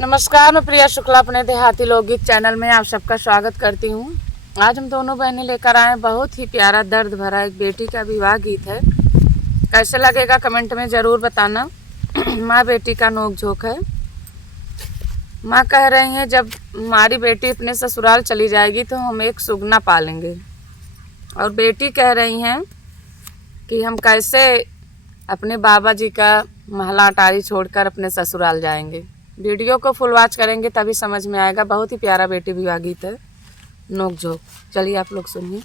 नमस्कार, मैं प्रिया शुक्ला अपने देहाती लोकगीत चैनल में आप सबका स्वागत करती हूँ। आज हम दोनों बहनें लेकर आए हैं बहुत ही प्यारा दर्द भरा एक बेटी का विवाह गीत है। कैसे लगेगा कमेंट में ज़रूर बताना। माँ बेटी का नोक-झोंक है। माँ कह रही हैं जब हमारी बेटी अपने ससुराल चली जाएगी तो हम एक सुगना पालेंगे, और बेटी कह रही हैं कि हम कैसे अपने बाबा जी का महला अटारी छोड़कर अपने ससुराल जाएंगे। वीडियो को फुल वॉच करेंगे तभी समझ में आएगा। बहुत ही प्यारा बेटी विवाह गीत है, नोक-झोंक। चलिए आप लोग सुनिए।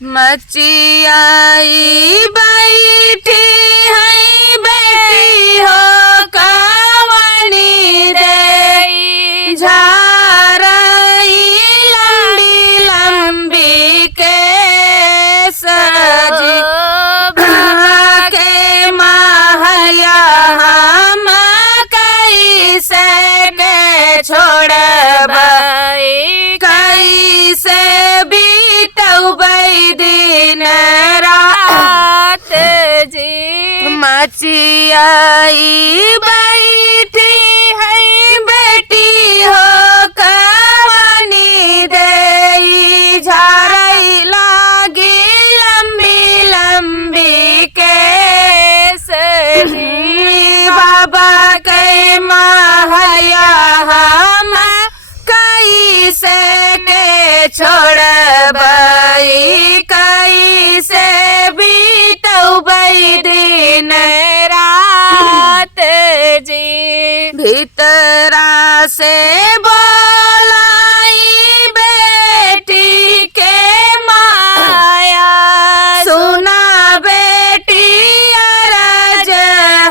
मचियाई बैठी है बेटी हो कावनी दे झारई लंबी लंबी के सजी कैसे बीतबै दिन रात जी। मचियाई बैठी है बेटी हो कावनी दे झारई लागी लंबी लंबी के सजी बाबा के महलिया हम कैसे के छोड़बै कैसे बीतबै दिन रात जी। भीतरा से बोलाई बेटी के माया सुना बेटी अरज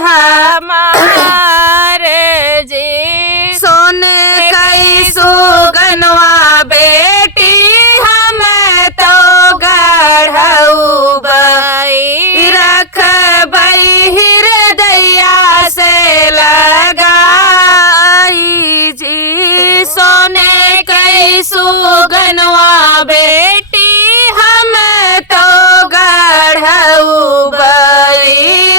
हमार जी। सोने कई सुगनवा बेटी हम तो गढ़ऊ बई रखबै हृदया से लगाई जी। सोने कई सुगनवा बेटी हम तो गढ़ऊ बई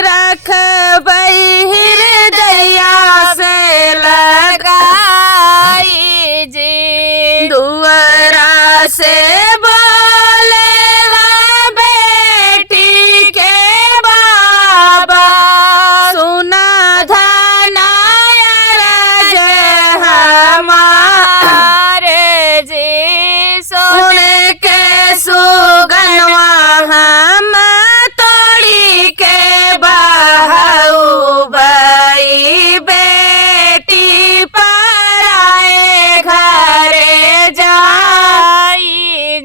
रखबै हृदया से लगाई जी। दुआरा से बोले हाँ बेटी के बाबा सुना धना अरज हमार जी। सोने के सुगनवा हम तोड़ी के बहू बई बेटी पराए घरे जाई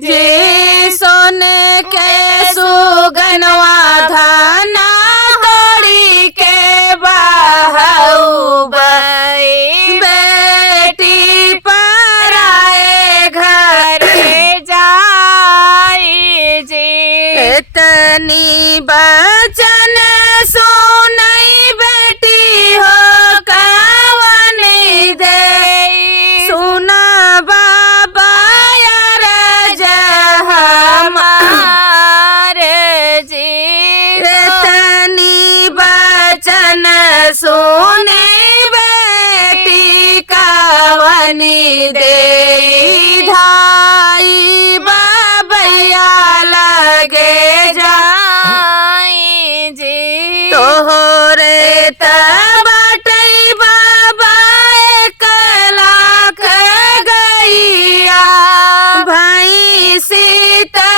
जी। सोने के सुगनवा धना तोड़ी के बहू बई बेटी पराए घरे जाई जी। इतनी बचन सुनई बेटी हो कावनी दे सुना बाबा अरज हमार जी। इतनी बचन सुने बेटी कावनी दे धाई बाबैया लगे जाई जी। तोहरे तबटई बाबा 1 लाख गैया भाई सीता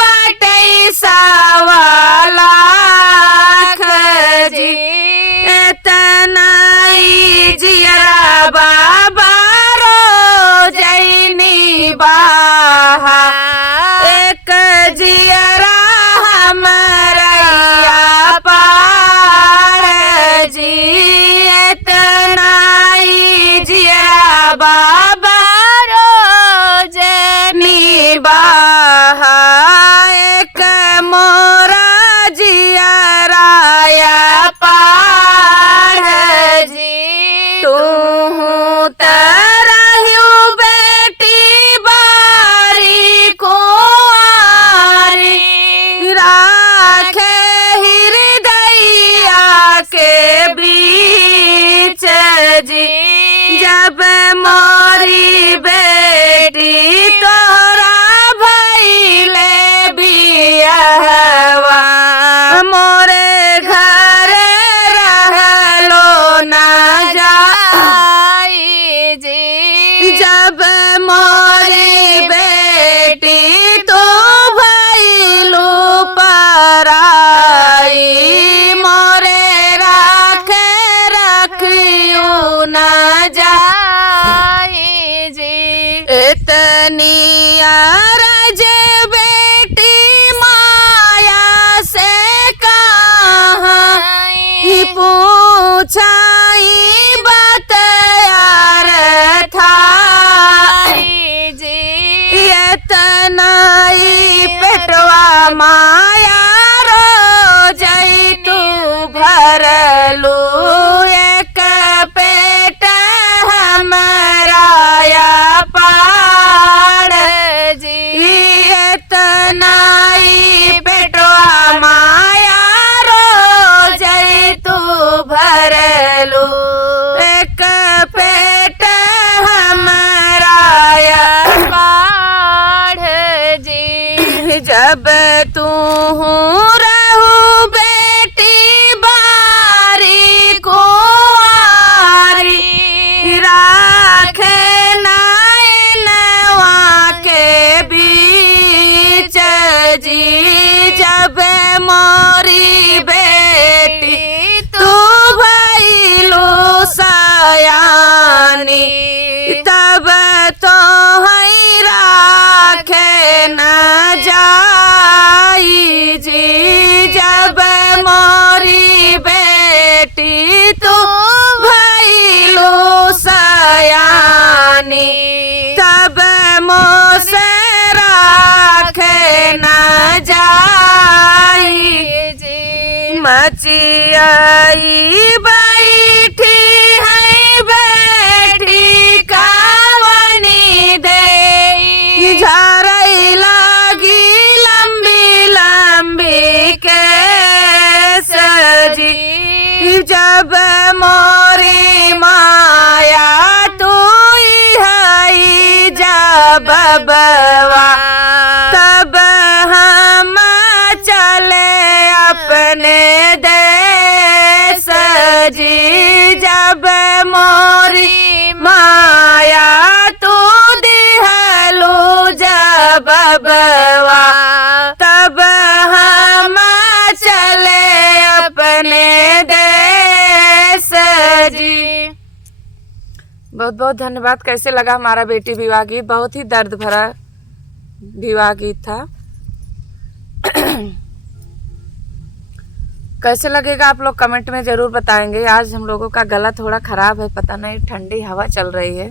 बटई 1.25 लाख जी। इतना जियरा बाबा रो जैनी बाहा 1 माया रोजई तू भरलू एक पेट हमारा पाड़ जी इतनाई पेटवा माया रोजई तू भरलू एक पेट हमारा पाड़ जी जब तू रहू बेटी बारी कुंवारी राखे नैनवा के बीच जी जब मोरी बेटी तू भइलू सयानी तब तो है राखे न जाई जी जब मोरी बेटी तू भइलू सयानी तब मोसे राखे न जाई जी मचियाई बैठी है बैठी कावनी दे झारई लागी लंबी लंबी के सजी जब मोरी माया तू हई जब बवा तब हम चले अपने देश जी जब मोरी माया तू दिहलू जब बवा तब हम चले अपने देश जी। बहुत बहुत धन्यवाद। कैसे लगा हमारा बेटी विवाह गीत? बहुत ही दर्द भरा विवाह गीत था। कैसे लगेगा आप लोग कमेंट में ज़रूर बताएंगे। आज हम लोगों का गला थोड़ा ख़राब है, पता नहीं ठंडी हवा चल रही है,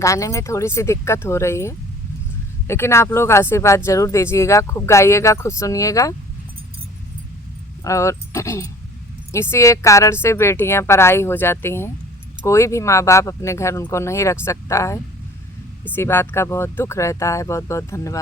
गाने में थोड़ी सी दिक्कत हो रही है, लेकिन आप लोग आशीर्वाद ज़रूर दीजिएगा, खूब गाइएगा, खुद सुनिएगा। और इसी एक कारण से बेटियां पराई हो जाती हैं। कोई भी माँ बाप अपने घर उनको नहीं रख सकता है। इसी बात का बहुत दुख रहता है। बहुत बहुत धन्यवाद।